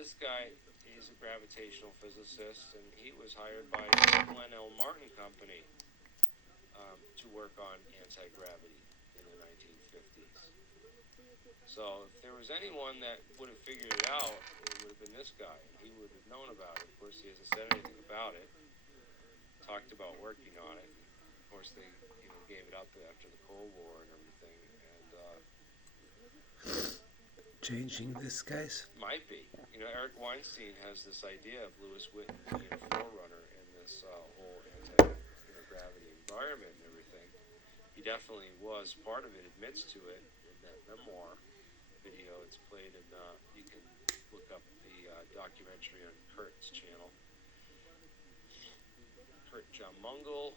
this guy is a gravitational physicist, and he was hired by Glenn L. Martin Company to work on anti-gravity in the 1950s. So if there was anyone that would have figured it out, it would have been this guy, and he would have known about it. Of course, he hasn't said anything about it, talked about working on it. Of course, they gave it up after the Cold War and everything, and changing this, guys? Might be. Eric Weinstein has this idea of Lewis Whitten being a forerunner in this whole anti-gravity environment and everything. He definitely was part of it, admits to it in that memoir video. It's played, and you can look up the documentary on Kurt's channel. Kurt John Mungle.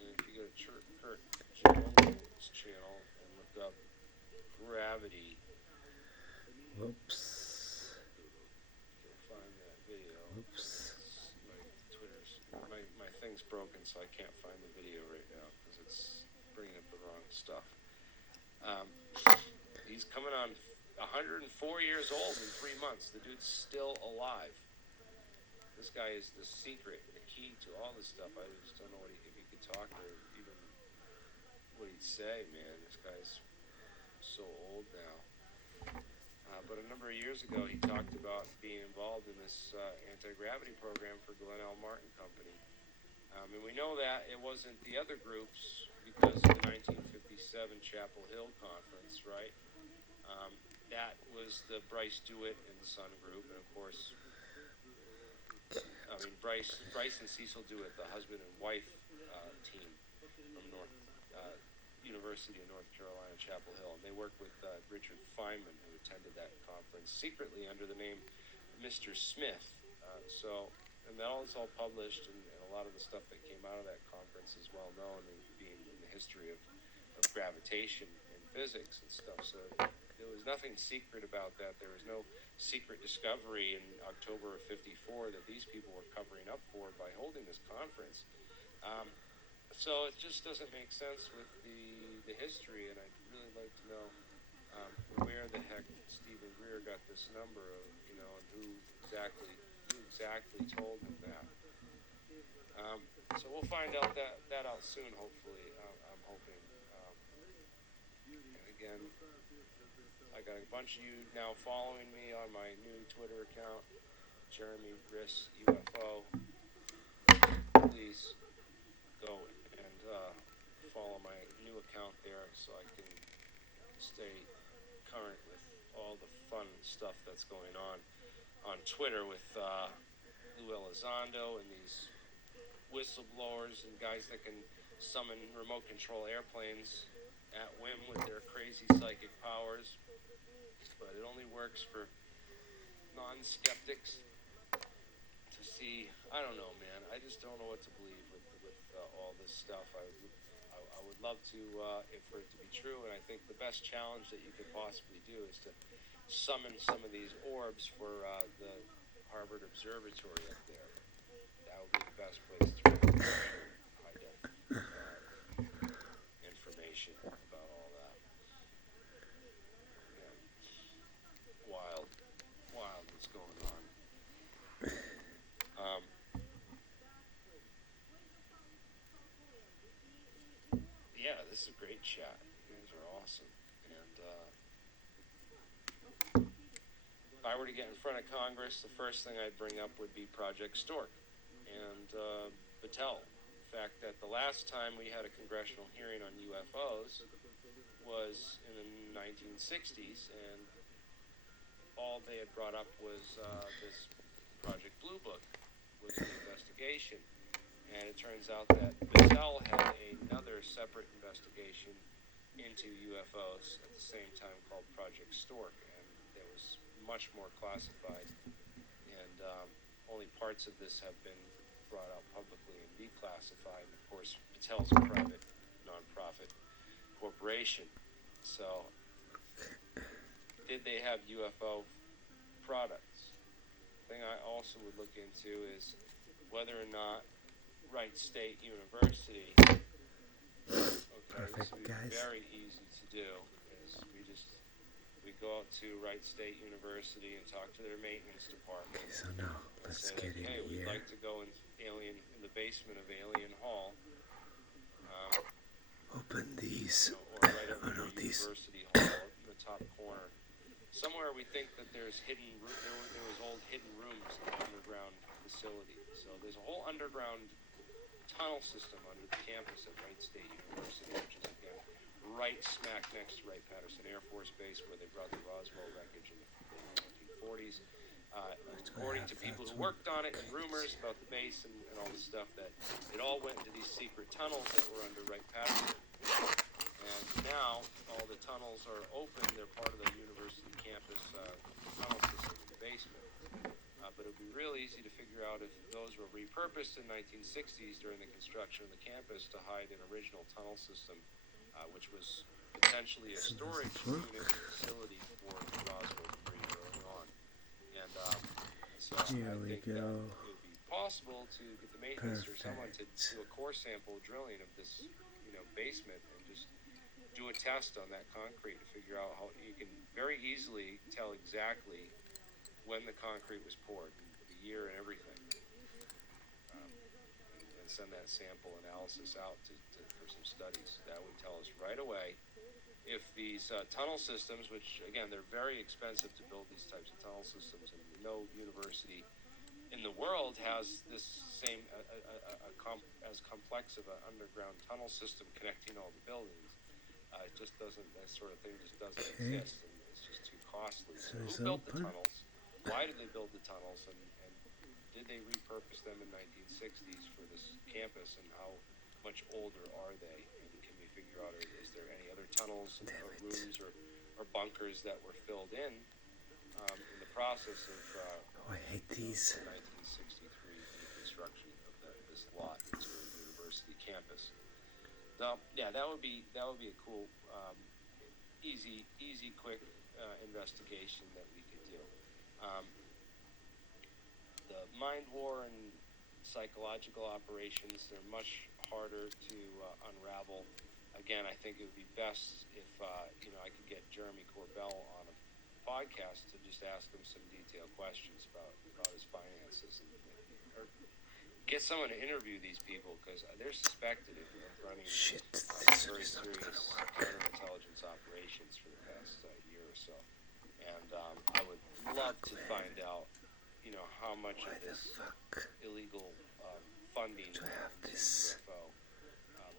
And if you go to Kurt John Mungle's channel and look up Gravity. Whoops. You'll find that video. Whoops. My thing's broken, so I can't find the video right now because it's bringing up the wrong stuff. He's coming on 104 years old in 3 months. The dude's still alive. This guy is the secret, the key to all this stuff. I just don't know if he could talk or even what he'd say, man. This guy's so old now. But a number of years ago, he talked about being involved in this anti-gravity program for Glenn L. Martin Company. And we know that it wasn't the other groups because of the 1957 Chapel Hill Conference, right? That was the Bryce DeWitt and Son group, and of course, Bryce and Cecil DeWitt, the husband and wife team from University of North Carolina, Chapel Hill, and they worked with Richard Feynman, who attended that conference secretly under the name Mr. Smith. And that all is all published, and a lot of the stuff that came out of that conference is well known and being in the history of gravitation and physics and stuff. So there was nothing secret about that. There was no secret discovery in October of '54 that these people were covering up for by holding this conference. So it just doesn't make sense with the history, and I'd really like to know where the heck Stephen Greer got this number of, and who exactly told him that. So we'll find out that out soon, hopefully. I'm hoping. And again, I got a bunch of you now following me on my new Twitter account, Jeremy Briss UFO. Please go and follow my new account there so I can stay current with all the fun stuff that's going on Twitter with Lou Elizondo and these whistleblowers and guys that can summon remote control airplanes at whim with their crazy psychic powers. But it only works for non-skeptics to see. I don't know, man. I just don't know what to believe with all this stuff. I would love to for it to be true, and I think the best challenge that you could possibly do is to summon some of these orbs for the Harvard Observatory up there. That would be the best place to high-def information about all that. Yeah. Wild what's going on. Yeah, this is a great chat. You guys are awesome. And if I were to get in front of Congress, the first thing I'd bring up would be Project Stork and Battelle. In fact, that the last time we had a congressional hearing on UFOs was in the 1960s, and all they had brought up was this Project Blue Book, was the investigation. And it turns out that Battelle had another separate investigation into UFOs at the same time called Project Stork, and it was much more classified, and only parts of this have been brought out publicly and declassified. And of course, Battelle's a private, non-profit corporation. So, did they have UFO products? The thing I also would look into is whether or not Wright State University, Perfect, this would be guys. very easy to do, is we just We go out to Wright State University and talk to their maintenance department. Okay, so now And let's say, get like, hey, in we'd here. like to go in the basement of Alien Hall, Open these. or right Oh under no, these. University Hall in the top corner. Somewhere we think that there's there was old hidden rooms in the underground facility. So there's a whole underground tunnel system under the campus at Wright State University, which is again right smack next to Wright-Patterson Air Force Base, where they brought the Roswell wreckage in the 1940s. According to people who worked on it and rumors about the base and all the stuff, that it all went into these secret tunnels that were under Wright-Patterson. And now all the tunnels are open. They're part of the university campus tunnel system in the basement. But it would be real easy to figure out if those were repurposed in 1960s during the construction of the campus to hide an original tunnel system, which was potentially a storage unit facility for the Roswell debris early on. And so Here I we think that go. it would be possible to get the maintenance or someone to do a core sample drilling of this, basement and just do a test on that concrete to figure out how you can very easily tell exactly when the concrete was poured, the year and everything, and send that sample analysis out for some studies. That would tell us right away if these tunnel systems, which again they're very expensive to build these types of tunnel systems, and no university in the world has this same as complex of an underground tunnel system connecting all the buildings. It just doesn't. That sort of thing just doesn't exist, and it's just too costly. So So it's who built the open. tunnels? Why did they build the tunnels, and did they repurpose them in 1960s for this campus, and how much older are they? And can we figure out, is there any other tunnels or Damn it. rooms or bunkers that were filled in the process of Oh, I hate these. the 1963 reconstruction of this lot into a university campus? So yeah, that would be a cool, easy, quick investigation that we could do. The mind war and psychological operations, they're much harder to unravel. Again, I think it would be best if I could get Jeremy Corbell on a podcast to just ask him some detailed questions about his finances, or get someone to interview these people, because they're suspected of running Shit, this very is not serious gonna work. counterintelligence operations for the past year or so. And I would love to find out, how much Why of the this fuck illegal funding do I have to this? UFO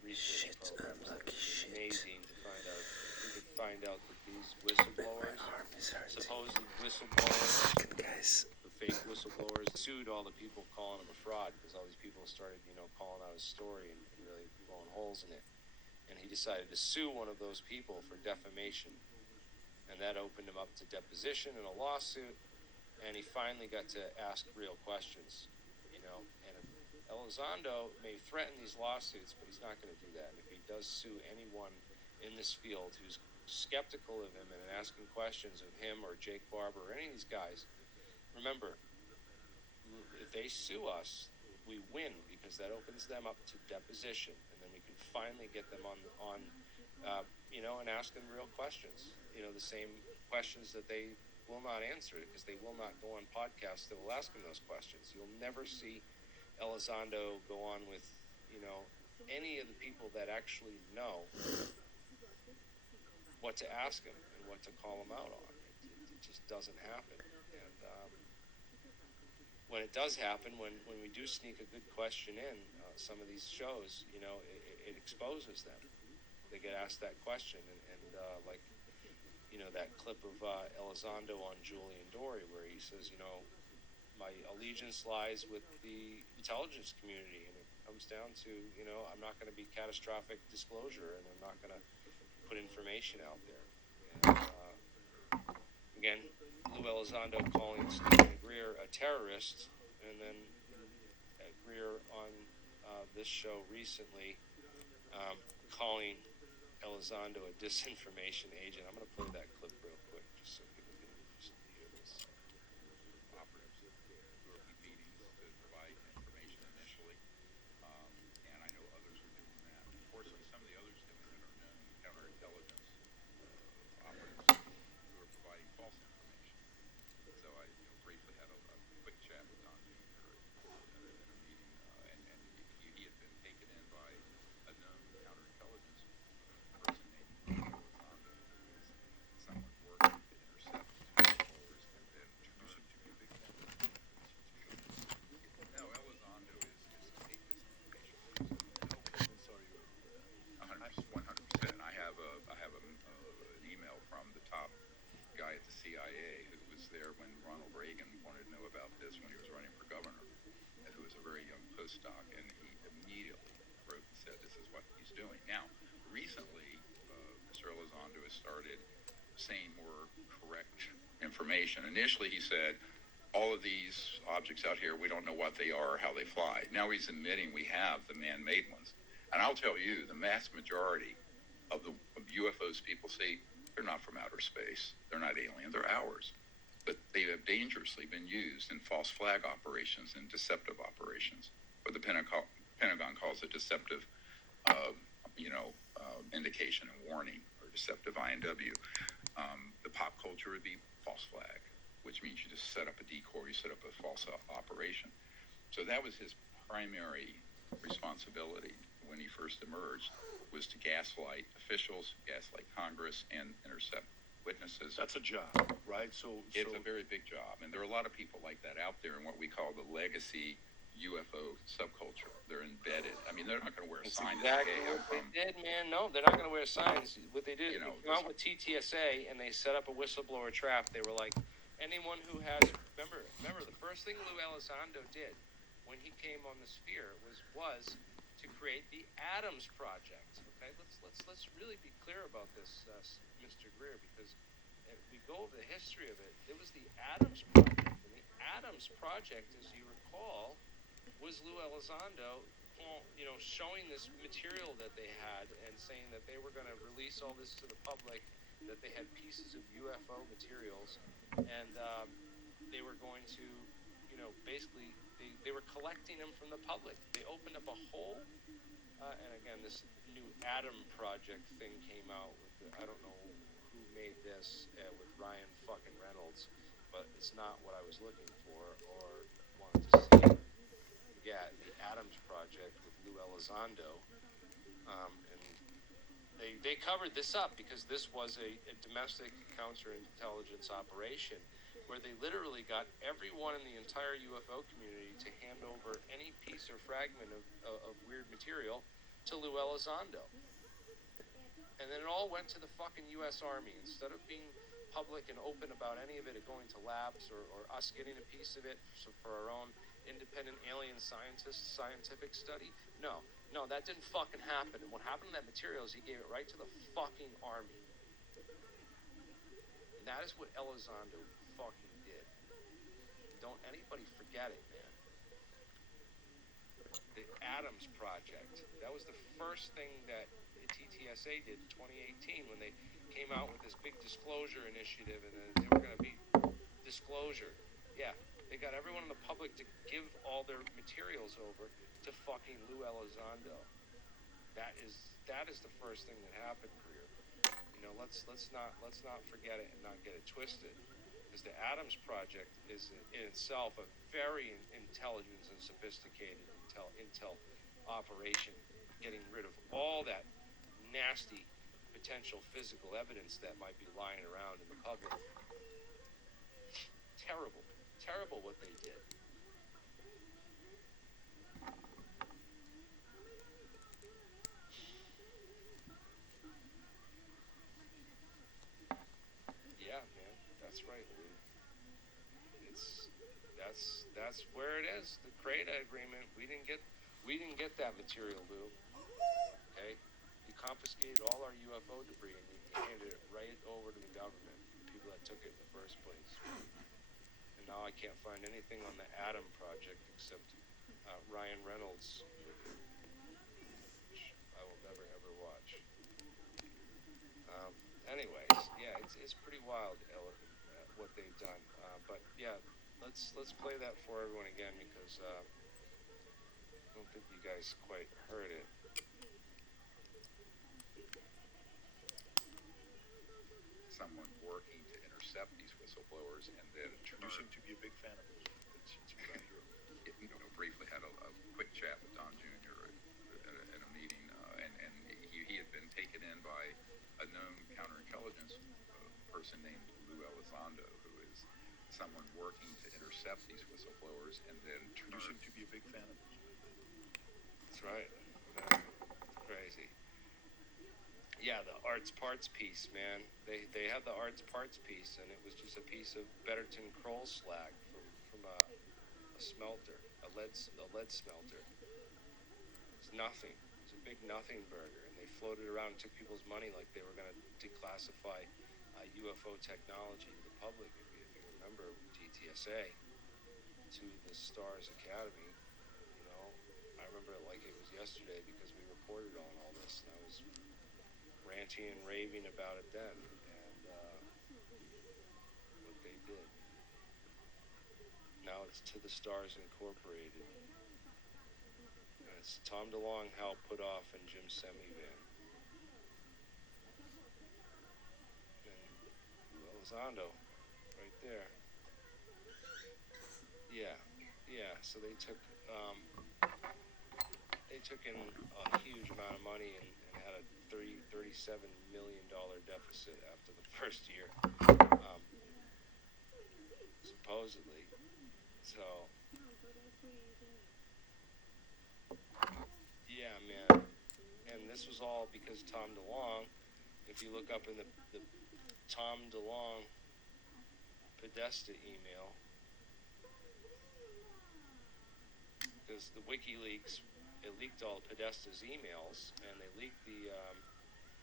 research Shit, programs. It would unlucky be shit. amazing to find out. We could find out that these My whistleblowers, arm is hurting. supposed whistleblowers, Second, guys. the fake whistleblowers, sued all the people calling him a fraud, because all these people started, calling out his story and really blowing holes in it. And he decided to sue one of those people for defamation, and that opened him up to deposition and a lawsuit. And he finally got to ask real questions, And Elizondo may threaten these lawsuits, but he's not going to do that. And if he does sue anyone in this field who's skeptical of him and asking questions of him or Jake Barber or any of these guys, remember, if they sue us, we win, because that opens them up to deposition, and then we can finally get them on and ask them real questions. The same questions that they will not answer, because they will not go on podcasts that will ask them those questions. You'll never see Elizondo go on with, any of the people that actually know what to ask him and what to call him out on. It just doesn't happen. And when it does happen, when we do sneak a good question in, some of these shows, it exposes them. They get asked that question, and like, that clip of Elizondo on Julian Dory, where he says, my allegiance lies with the intelligence community, and it comes down to, I'm not going to be catastrophic disclosure, and I'm not going to put information out there. And again, Lou Elizondo calling Stephen Greer a terrorist, and then Greer on this show recently calling Elizondo a disinformation agent. I'm going to play that clip real quick just so people can just hear this. Operatives who are meetings to provide information initially, and I know others are doing that. Unfortunately, some of the others doing it are known counterintelligence operatives who are when Ronald Reagan wanted to know about this when he was running for governor, who was a very young postdoc, and he immediately wrote and said this is what he's doing. Now, recently, Mr. Elizondo has started saying more correct information. Initially, he said, all of these objects out here, we don't know what they are or how they fly. Now he's admitting we have the man-made ones. And I'll tell you, the vast majority of the UFOs people see, they're not from outer space. They're not alien. They're ours. But they have dangerously been used in false flag operations and deceptive operations, what the Pentagon calls a deceptive, indication and warning, or deceptive INW. The pop culture would be false flag, which means you just set up a decoy, you set up a false operation. So that was his primary responsibility when he first emerged, was to gaslight officials, gaslight Congress, and intercept witnesses. That's a job, right? It's a very big job, and there are a lot of people like that out there in what we call the legacy UFO subculture. They're embedded. I mean, they're not going to wear a sign that Exactly says, what they did, man. No, they're not going to wear signs. What they did, You know, they came out with TTSA and they set up a whistleblower trap. They were like, anyone who has, remember, the first thing Lou Elizondo did when he came on the sphere was to create the Adams Project. Okay, let's really be clear about this, Mr. Greer, because if we go over the history of it, it was the Adams Project, and the Adams Project, as you recall, was Lou Elizondo, showing this material that they had and saying that they were going to release all this to the public, that they had pieces of UFO materials, and they were going to, basically, they were collecting them from the public. They opened up a whole, and again, this new Adam Project thing came out with, I don't know who made this, with Ryan fucking Reynolds, but it's not what I was looking for or wanted to see. Yeah, the Adams Project with Lou Elizondo, and they covered this up because this was a domestic counterintelligence operation where they literally got everyone in the entire UFO community to hand over any piece or fragment of weird material to Lou Elizondo. And then it all went to the fucking U.S. Army. Instead of being public and open about any of it going to labs or us getting a piece of it for our own independent alien scientists scientific study, no, that didn't fucking happen. And what happened to that material is he gave it right to the fucking Army. And that is what Elizondo fucking did. Don't anybody forget it, man. The Adams Project, that was the first thing that the TTSA did in 2018 when they came out with this big disclosure initiative, and then they were going to be disclosure. Yeah, they got everyone in the public to give all their materials over to fucking Lou Elizondo. That is the first thing that happened, Greer. Let's not forget it and not get it twisted. Because the Adams Project is in itself a very intelligent and sophisticated intel operation, getting rid of all that nasty potential physical evidence that might be lying around in the public. Terrible what they did. Yeah, man, that's right, Lou. That's where it is. The CRADA agreement. We didn't get that material, Lou. Okay, you confiscated all our UFO debris and you handed it right over to the government, the people that took it in the first place. And now I can't find anything on the Adam Project except Ryan Reynolds movie, which I will never ever watch. Anyways, yeah, it's pretty wild, what they've done. But yeah, let's play that for everyone again because I don't think you guys quite heard it. someone working to intercept these whistleblowers and then turn. You seem to be a big fan of those. It's what I hear. Briefly had a quick chat with Don Jr. at a meeting, and he had been taken in by a known counterintelligence person named Lou Elizondo, who is someone working to intercept these whistleblowers and then turn. You seem to be a big fan of those. That's right. That's crazy. Yeah, the arts parts piece, man. They had the arts parts piece, and it was just a piece of Betterton Kroll slag from a smelter, a lead smelter. It's nothing. It's a big nothing burger, and they floated around and took people's money like they were going to declassify UFO technology to the public. If you remember DTSA to the Stars Academy, you know, I remember it like it was yesterday because we reported on all this, and I was ranting and raving about it then, and what they did. Now it's To the Stars Incorporated. And it's Tom DeLonge, Hal Puthoff, and Jim Semivan. And Elizondo, right there. Yeah. So they took in a huge amount of money and had a $37 million deficit after the first year, supposedly. So, yeah, man. And this was all because Tom DeLonge, if you look up in the Tom DeLonge Podesta email, because the WikiLeaks, it leaked all Podesta's emails, and they leaked the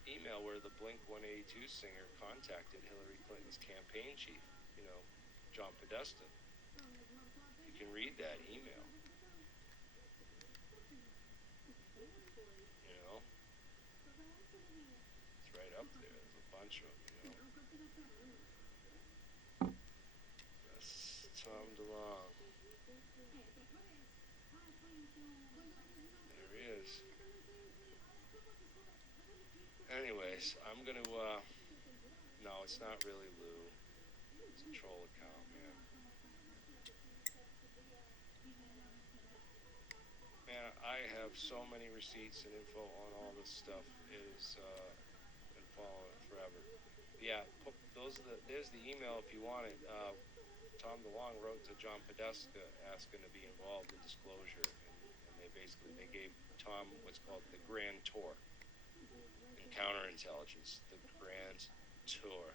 email where the Blink-182 singer contacted Hillary Clinton's campaign chief, John Podesta. You can read that email. It's right up there. There's a bunch of them, That's Tom DeLonge. There he is. Anyways, I'm gonna, no, it's not really Lou. It's a troll account, man. Man, I have so many receipts and info on all this stuff. It is, been following it forever. Yeah, there's the email if you want it. Tom DeLonge wrote to John Podesta asking to be involved in disclosure, and they gave Tom what's called the Grand Tour in counterintelligence. The Grand Tour,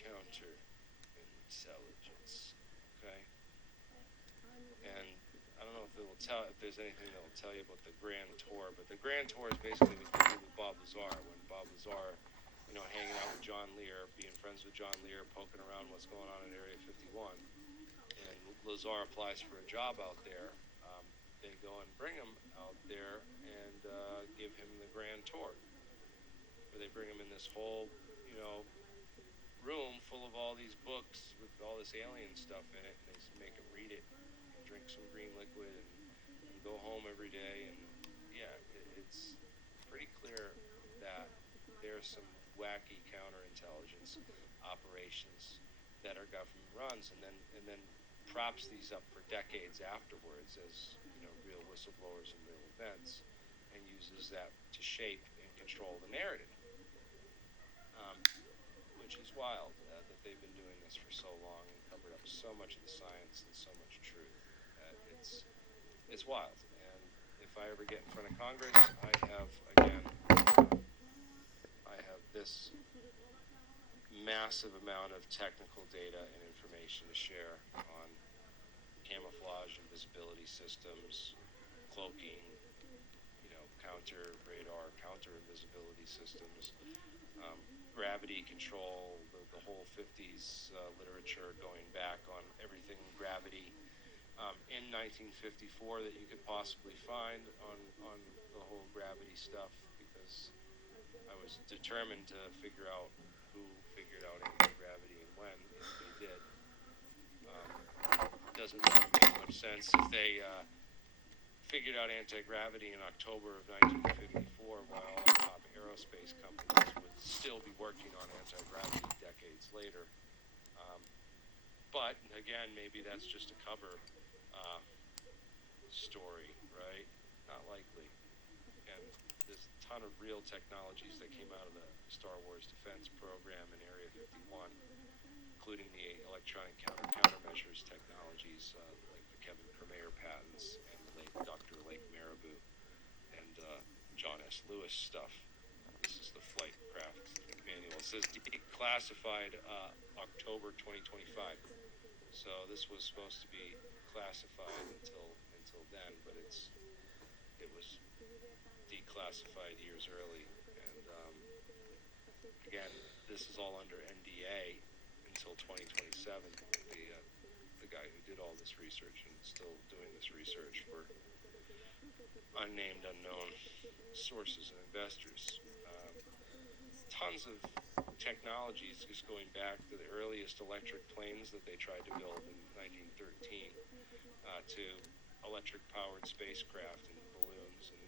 counterintelligence. Okay, and I don't know if there's anything that will tell you about the Grand Tour, but the Grand Tour is basically what they did with Bob Lazar when Bob Lazar, hanging out with John Lear, being friends with John Lear, poking around what's going on in Area 51. And Lazar applies for a job out there. They go and bring him out there and give him the Grand Tour, where they bring him in this whole, room full of all these books with all this alien stuff in it, and they make him read it, and drink some green liquid, and go home every day. And yeah, it's pretty clear that there's some wacky counterintelligence operations that our government runs, and then props these up for decades afterwards as real whistleblowers and real events, and uses that to shape and control the narrative, which is wild that they've been doing this for so long and covered up so much of the science and so much truth. It's wild, and if I ever get in front of Congress, I have this massive amount of technical data and information to share on camouflage and visibility systems, cloaking, counter radar, counter invisibility systems, gravity control, the whole 50s literature going back on everything gravity in 1954 that you could possibly find on the whole gravity stuff, because I was determined to figure out who figured out anti-gravity and when, if they did. Doesn't really make much sense if they figured out anti-gravity in October of 1954, while all the top aerospace companies would still be working on anti-gravity decades later. But again, maybe that's just a cover story, right? Not likely. And there's a ton of real technologies that came out of the Star Wars defense program in Area 51, including the electronic countermeasures technologies, like the Kevin Vermeer patents and the late Dr. Lake Marabou and John S. Lewis stuff. This is the flight craft manual. It says declassified October 2025. So this was supposed to be classified until then, but it was declassified years early. And again, this is all under NDA until 2027. The guy who did all this research and still doing this research for unnamed, unknown sources and investors. Tons of technologies, just going back to the earliest electric planes that they tried to build in 1913, to electric-powered spacecraft and balloons, and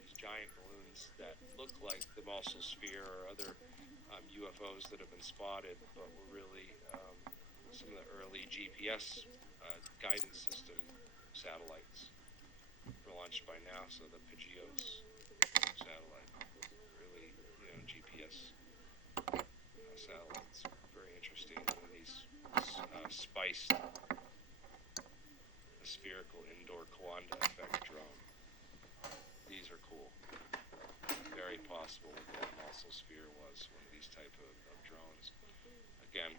these giant balloons that look like the Mosul Sphere or other UFOs that have been spotted, but were really some of the early GPS guidance system satellites were launched by NASA, the Pagios satellite, really, GPS satellites. Very interesting. And these spiced spherical indoor Kawanda effect drone. These are cool. Very possible that Mosul Sphere was one of these type of drones. Again,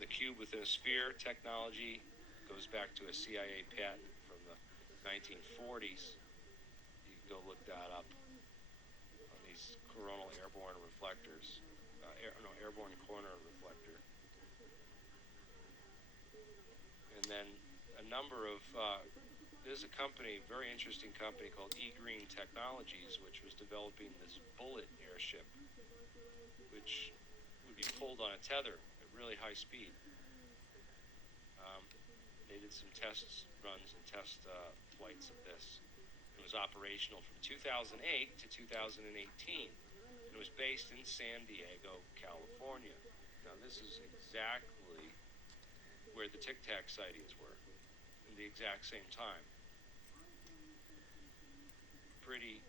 the cube within a sphere technology goes back to a CIA patent from the 1940s. You can go look that up on these coronal airborne reflectors. Airborne corner reflector. And then a number of, there's a company, very interesting company called E-Green Technologies, which was developing this bullet airship, which would be pulled on a tether at really high speed. They did some test runs and test flights of this. It was operational from 2008 to 2018. It was based in San Diego, California. Now this is exactly where the Tic Tac sightings were, in the exact same time. Pretty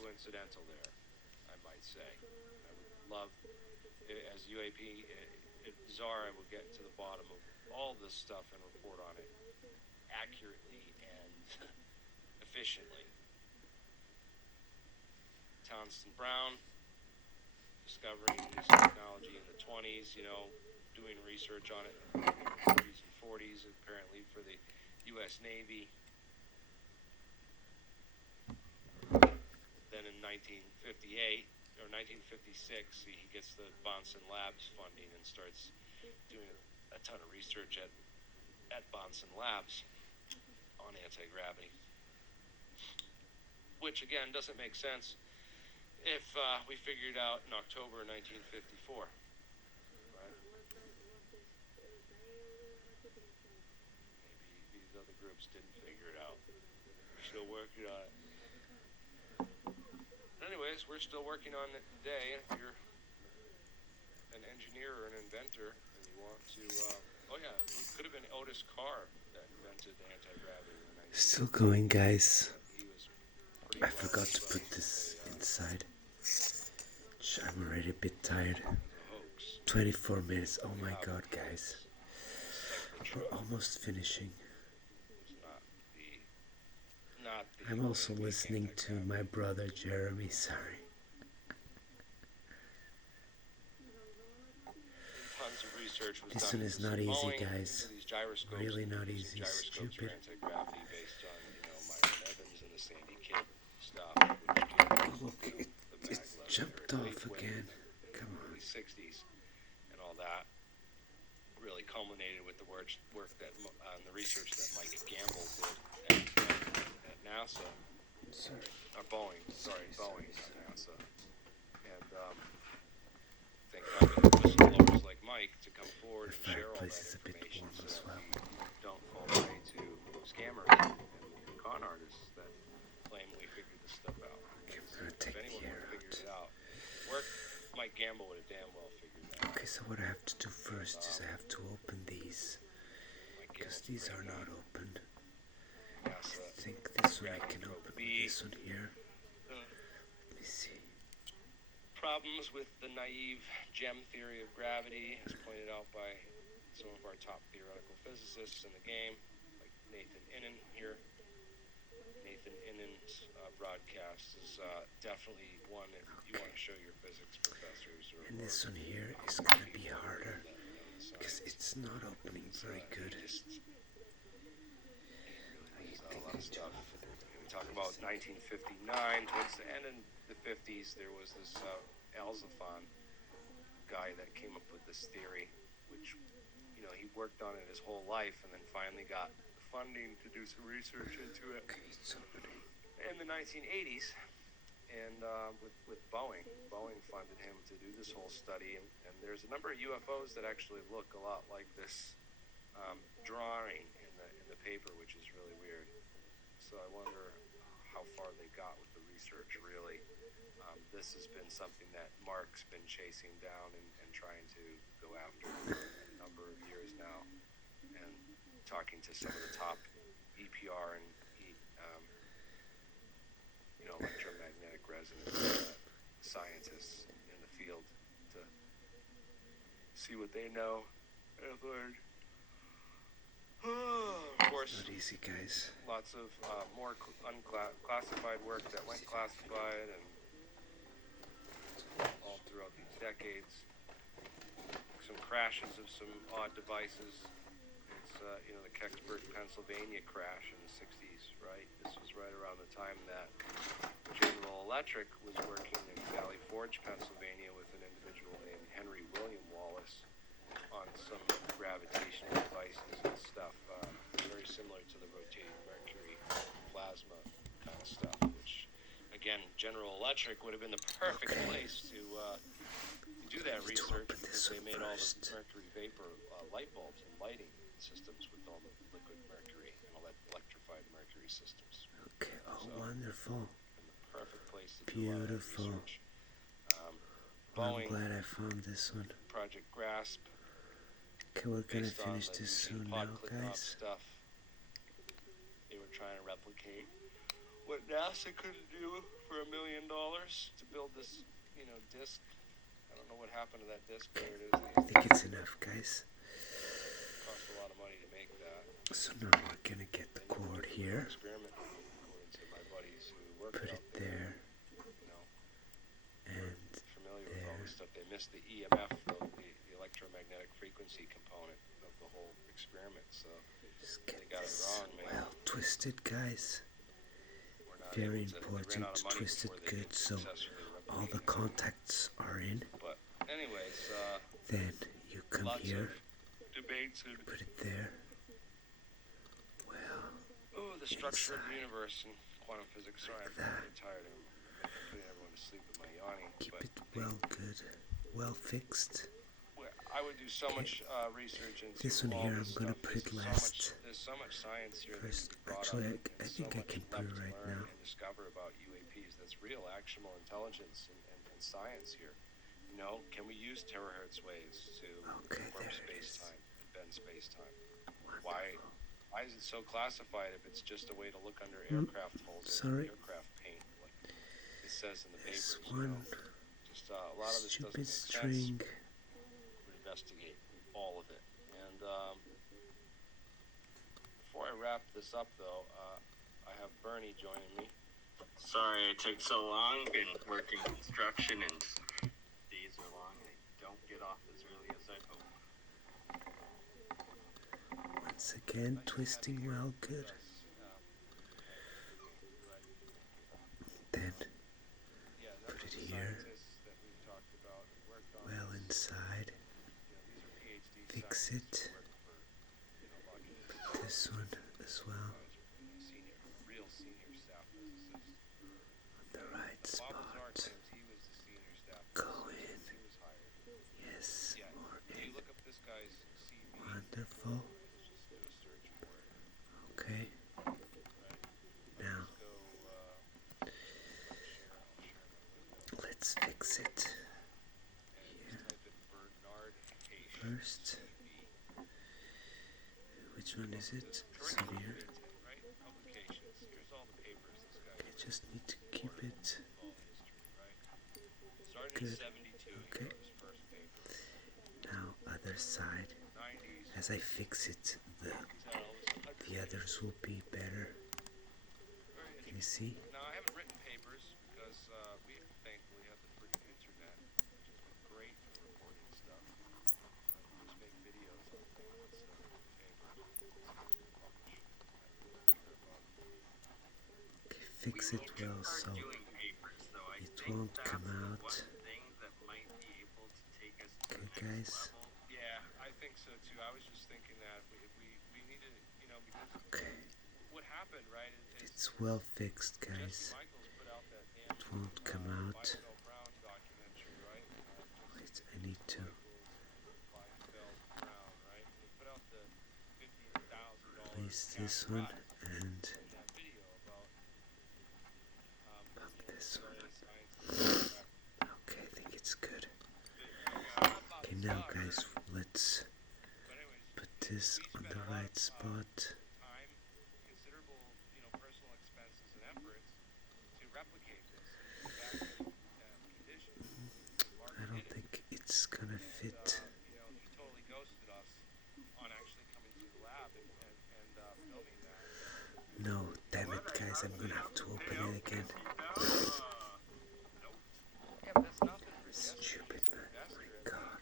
coincidental there, I might say. I would love, as UAP czar, I will get to the bottom of all this stuff and report on it accurately and efficiently. Townsend Brown, discovering this technology in the 20s, doing research on it in the 30s and 40s, apparently for the U.S. Navy. Then in 1958 or 1956, he gets the Bonson Labs funding and starts doing a ton of research at Bonson Labs on anti-gravity, which again doesn't make sense if we figured out in October 1954, right? Maybe these other groups didn't figure it out. We're still working on it. Anyways, we're still working on it today. If you're an engineer or an inventor and you want to, it could have been Otis Carr that invented anti-gravity in the 1950s. Still going, guys. He was I forgot to put this inside. I'm already a bit tired. 24 minutes. Oh my god, guys. We're almost finishing. I'm also listening to my brother Jeremy, sorry. Tons of research was This done one is into not easy, Boeing, guys. these gyroscopes, Really not easy, gyroscopes stupid. for anti-gravity based on, Myron Evans and the Sandy Kidd stuff, which gave Look, it jumped off again. Come on. the 60s and all that. Really culminated with the work that the research that Mike Gamble did at NASA. Sorry. Boeing, Boeing, not NASA. And thank God we have whistleblowers like Mike to come forward The and share all that fireplace is a bit information warm so as that well. we don't fall prey to scammers and con artists that claim we figured this stuff out. Okay, I'm gonna If take anyone the would air have figured out. it out, Mike Gamble would have damn well figured that out. Okay, so what I have to do first is I have to open these. Mike Because Gamble's these a are great not guy. open. NASA. I think this one I can open with this one here. Let me see. Problems with the naive gem theory of gravity, as pointed out by some of our top theoretical physicists in the game, like Nathan Innan here. Nathan Innan's broadcast is definitely one if you want to show your physics professors. And this one here is gonna be harder because it's not opening very good. Lays out a lot of stuff. We talk about 1959. Towards the end of the 50s, there was this Alzafon guy that came up with this theory, which he worked on it his whole life, and then finally got funding to do some research into it Okay, it's opening. in the 1980s. And with Boeing funded him to do this whole study, and there's a number of UFOs that actually look a lot like this drawing in the paper, which is really weird. So I wonder how far they got with the research. Really, this has been something that Mark's been chasing down and trying to go after for a number of years now, and talking to some of the top EPR and electromagnetic resonance scientists in the field to see what they know and have learned. Of course, Not easy, guys. lots of more unclassified work that went classified, and all throughout these decades, some crashes of some odd devices. It's the Kecksburg, Pennsylvania crash in the 60s, right? This was right around the time that General Electric was working in Valley Forge, Pennsylvania, with an individual named Henry William Wallace on some gravitational devices and stuff, very similar to the rotating mercury plasma kind of stuff, which, again, General Electric would have been the perfect place to do that Need to research, open because this they one made all the first. mercury vapor light bulbs and lighting systems with all the liquid mercury and electrified mercury systems. Okay, oh, So- wonderful. And the perfect place to do all that Beautiful. research. Well, I'm Boeing, glad I found this one. Project Grasp, Okay, we're gonna based on finish the this Eugene soon now, Podkletnov guys. stuff. They were trying to replicate what NASA couldn't do for $1 million to build this, disc. I don't know what happened to that disc. There it is. I think it's enough, guys. It cost a lot of money to make that. So now we're gonna get the cord here. Experiment, according to my buddies who worked Put out it there, there and familiar with all there. this stuff. They missed the EMF, the electromagnetic frequency component of the whole experiment. So Just get they got it this wrong, man. well twisted, guys. we're not Very able to, they important ran out of to money twist it before they good could so successfully all the replicate it. contacts are in. But anyways, Then you come lots here, of debates and put it there. Well, the structure of the inside. universe and quantum physics. Sorry, I'm that. really tired. I'm putting everyone to sleep with my yawning. keep But it well good, well fixed. I would do so much research into This one all here, this I'm gonna stuff. put it There's last. There's so much science here First, that can be brought actually, up, I and think so I much can put left it to right learn now. and discover about UAPs. That's real, actionable intelligence and science here. Can we use terahertz waves to Okay, warp there it is. space-time, bend space-time? Wonderful. Why is it so classified if it's just a way to look under Mm, aircraft holes sorry. and aircraft paint, like it says in the This papers? one Just a lot of this doesn't stupid make sense. string. We'll investigate all of it. And before I wrap this up, though, I have Bernie joining me. Sorry it took so long. Been working construction and days are long. I don't get off as early as I'd hope. Once again, twisting well good. Then Yeah, Put that's it the here. scientists that we've talked about and worked on. well inside. These are PhD Fix scientists it. who work for, Lockheed Put this one as well senior, real senior staff physicist. on the right Bob Lazar spot. claims he was the senior staff Go physicist. in. He was hired. Yes, Yeah, more if you in. look up this guy's CV, Wonderful. just do a search for it. Okay. Now Go, share my window. let's fix it. And just type in Bernard H. First, which one is it? This one here. Right? Publications. Here's all the papers this guy I just need to keep it all history, right? Started Good. in 72, Okay. he wrote his first paper. now. Other side. 90s, As I fix it, the tells, others will be better. very Can you see? Now, I haven't written papers because we thankfully have the freaking internet, which has been great for reporting stuff. Just make videos on things instead of papers. Publish. I really don't care about Okay, fix it well so doing papers, though. I it think won't that's come the out. one thing that might be able to take us to Okay, the guys. next level. Yeah, I think so too. I was just thinking that if we needed, you know, because Okay, what happened, right, is it's well fixed, Jesse guys. Michaels put out that damn It won't come out. Biodell Brown documentary, right? Wait, I need to. Biodell Brown, right? He put out the $50,000 Release cash this one prize and in that video about pump you know, this one. UCLA scientists. Okay, I think it's good. Not about Okay, now suck, guys, let's but anyways, put this we on spent the a lot right of, spot. time, considerable, you know, personal expenses and efforts to replicate this in exact conditions. Mark I don't did it. think it's gonna fit. You know, he totally ghosted us on actually coming to the lab and filming that. No, damn it, guys, I'm gonna have to open it again. Yeah, but that's nothing for Stupid, man. Oh my god.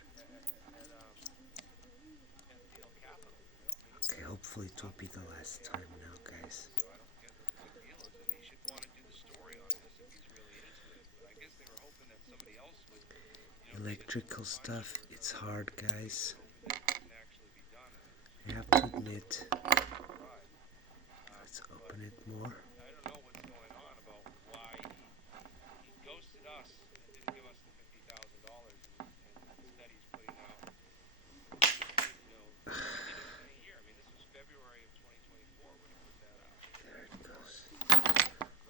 at Deal Capital, you know? I mean, Okay, hopefully it will be the last time now, guys. so I don't get what the big deal is, and he should want to do the story on this if he's really into it. But I guess they were hoping that somebody else would, you know, Electrical stuff, it's hard, guys. that couldn't actually be done. And I have to admit. tried. Let's open it more. I don't know what's going on about why he ghosted us and didn't give us the $50,000, and instead he's putting out, you know, he did it within a year. I mean, this was February of 2024 when he put that out. There it goes.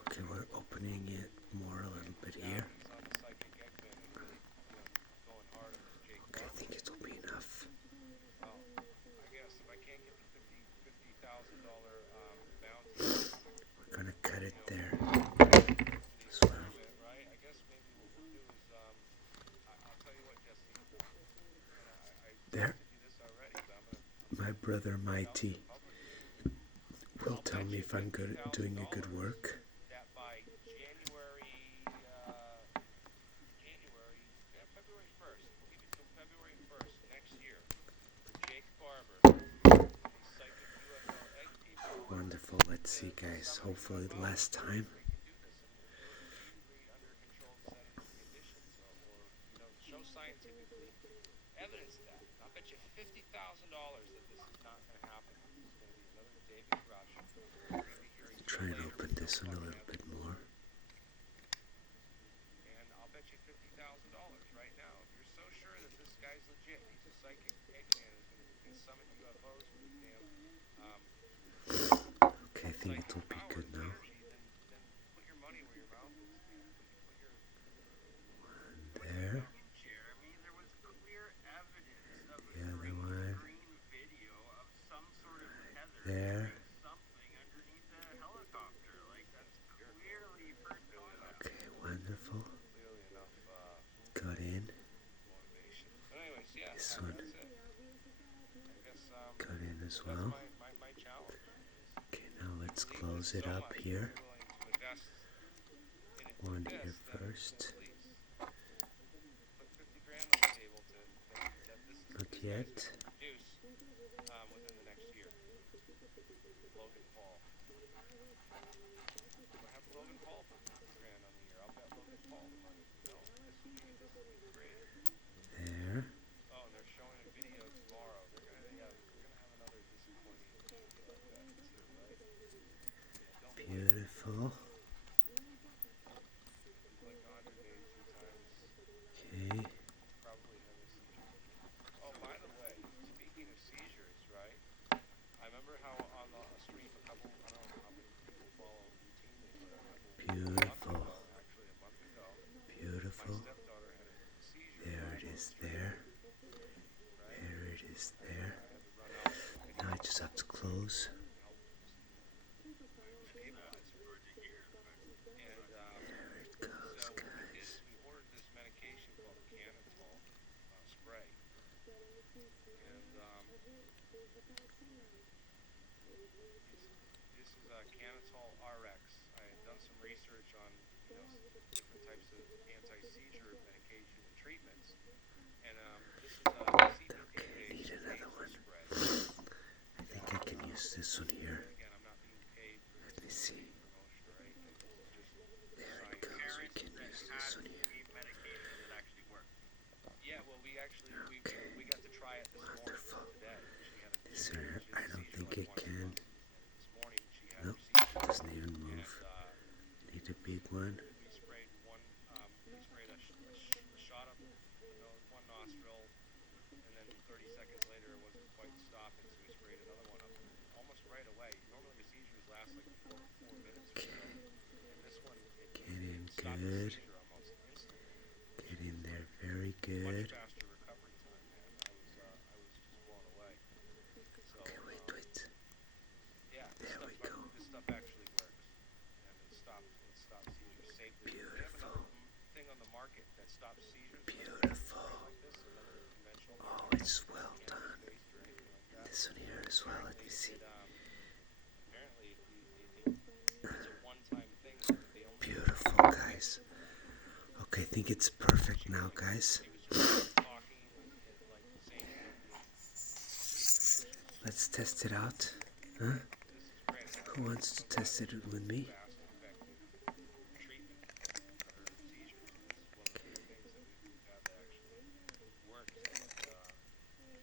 Okay, we're opening it more a little bit Now here. he's on the Psychic Eggman and really, you know, going hard on this Jake Okay, I Barber. think it will be enough. Well, I guess if I can't get the $50,000 bounty We're gonna cut it there to the as well. experiment, right? I guess maybe what we'll do is, I'll tell you what, Jesse. I There. texted you this already, but I'm gonna My brother Mighty publicly will tell me if I'm good doing a good work. that by February 1st, we'll give you till February 1st next year for Jake Barber, these psychic UFO egg people. Wonderful. Let's see, guys. Hopefully the last time. We can do this and we'll do it completely under controlled settings and conditions, or you know, show scientifically evidence of that. I'll bet you $50,000 that this is not going to happen. This is going to be another David Rush. We're going to be here a year Try and later open with this no one a fucking little bit evidence. more. And I'll bet you $50,000 right now. If you're so sure that this guy's legit, he's a psychic Eggman who's going to summon UFOs with his damn Okay, I think it will be good now. then put your money where your mouth is, man. Put your There. Jeremy, there was clear evidence of a The other green one. screen video of some sort of tether There. doing something underneath the helicopter. Like, that's clearly first contact. Okay, wonderful. clearly enough Got in. motivation. But anyways, yeah, This that's one. it. I guess Got in as that's well. my challenge. Okay, now let's Believe close this it so up much that here. you're willing to invest in it One like here this, then first. please put 50 grand on the table to that this is Not this yet. guy's gonna produce within the next year. Logan Paul. We'll have Logan Paul put 50 grand on the year. I'll bet Logan Paul the money. You know, this would be great. There. Oh, and they're showing a video tomorrow. We're gonna have another disappointing video like that too, right? Don't blink. Beautiful. Blink 182 times. Okay. Probably have a seizure. Oh, by the way, speaking of seizures, right? I remember how on the stream I don't know how many people follow routinely, but Beautiful. actually a month ago, my Beautiful. stepdaughter had a seizure. There it is there. There it is there. Now I just have to close. There it goes, So guys. we ordered this medication called Canatol spray, and this is Canatol RX. I done some research on, different types of anti-seizure medication and treatments, and this is a Okay, I need CBD-based another nasal one. spray. I think I can use this one here. Again, I'm not being paid for Let me see. promotion or anything. This is just There it science. goes. We Parents can that use had this one to here. keep medicating and it actually worked. Yeah, well, we actually Okay. we got to try it this Wonderful. morning today. She had a This one here, I don't think I can. This morning she had Nope, her seizure, doesn't even move. and Need a big one. we sprayed a shot up, one nostril, and then 30 seconds later it wasn't quite stopping, so we sprayed another one up almost right away. Normally the seizures last like 4 minutes or so, and this one Get in stopped the good. seizure almost instantly. Get in there very Much good. faster recovery time, man. I was just blown away. So Okay, wait. yeah, There we go. this stuff actually works, and it stops seizures safely. They have Beautiful. another thing on the market that stops seizures. Beautiful. Like this, another conventional Oh, it's well done. based or anything like that. This one here as well. Let me see. Apparently, it's a one-time thing. They only Beautiful, guys. Okay, I think it's perfect now, guys. talking and like saying Let's test it out. Huh? this is great. Who wants to test it with me? Fast and effective treatment for seizures. This is one of the few things that we've had that actually works. And,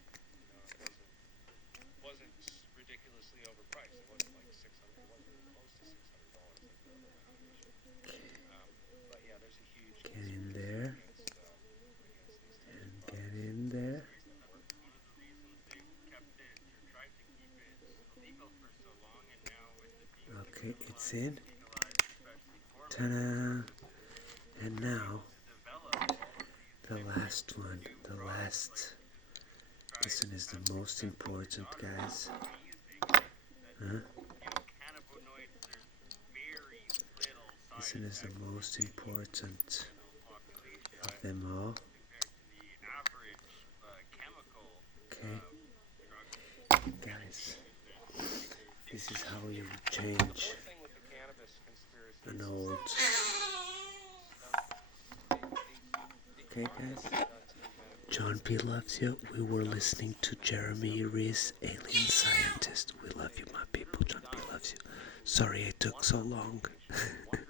it wasn't ridiculously overpriced. It wasn't like $600. It wasn't even close to $600 like the other medication. But yeah, there's a huge Get in there. against these types And of get in there. One of the reasons they kept it or tried to keep it legal for so long, and now with it being Okay, it's in. legalized, especially for Ta-da! And now, develop all of these the last one. The last. This one is the most important, guys. Huh? cannabinoids. There's very little This side one is the effects most important population of them all. compared to the average chemical Okay, drug. guys. This is how you change one thing with the cannabis conspiracy. an old. Okay, guys. John P. loves you. We were listening to Jeremy Reese, Alien Scientist. We love you, my people. John P. loves you. Sorry it took so long. One